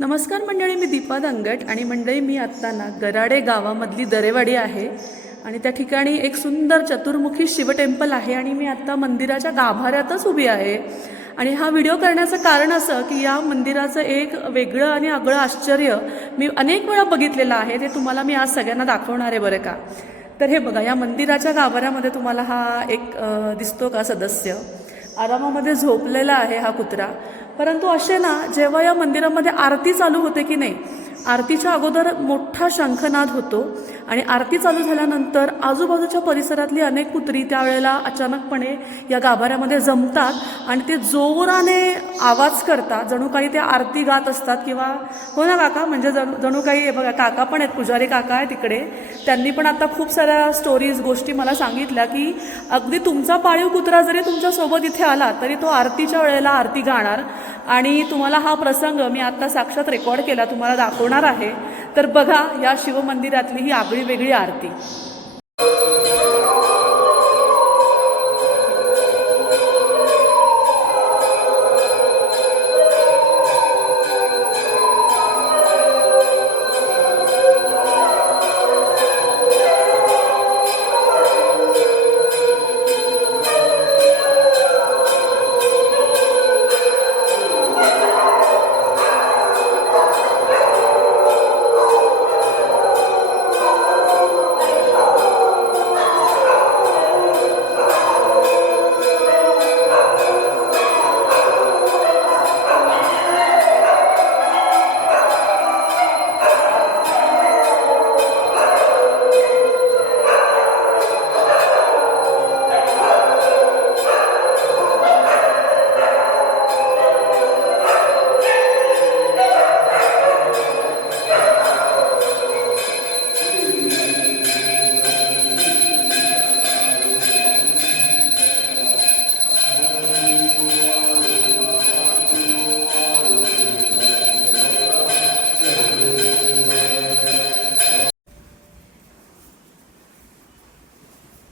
नमस्कार मंडळी, मी दीपा दंगट आणि मंडळी मी आत्ता ना गराडे गावामधली दरेवाडी आहे आणि त्या ठिकाणी एक सुंदर चतुर्मुखी शिव टेम्पल आहे आणि मी आत्ता मंदिराच्या गाभाऱ्यातच उभी आहे. आणि हा व्हिडिओ करण्याचं कारण असं की या मंदिराचं एक वेगळं आणि आगळं आश्चर्य मी अनेक वेळा बघितलेलं आहे. ते तुम्हाला मी आज सगळ्यांना दाखवणार आहे बरं का. तर हे बघा, या मंदिराच्या गाभाऱ्यामध्ये तुम्हाला हा एक दिसतो का सदस्य आरामामध्ये झोपलेला आहे हा कुत्रा. परंतु असे ना, जेव्हा या मंदिरामध्ये आरती चालू होते की नाही, आरतीच्या अगोदर मोठा शंखनाद होतो आणि आरती चालू झाल्यानंतर आजूबाजूच्या परिसरातली अनेक कुत्री त्यावेळेला अचानकपणे या गाभाऱ्यामध्ये जमतात आणि ते जोराने आवाज करतात, जणू काही ते आरती गात असतात. किंवा हो ना काका, म्हणजे जणू काही बघा, काका पण आहेत, पुजारी काका आहे तिकडे, त्यांनी पण आता खूप साऱ्या स्टोरीज गोष्टी मला सांगितल्या की अगदी तुमचा पाळीव कुत्रा जरी तुमच्यासोबत इथे आला तरी तो आरतीच्या वेळेला आरती गाणार. आणि तुम्हाला हा प्रसंग मी आता साक्षात रेकॉर्ड केला, तुम्हाला दाखवणार आहे. तर बघा या शिवमंदिरातली ही आगळी वेगळी आरती.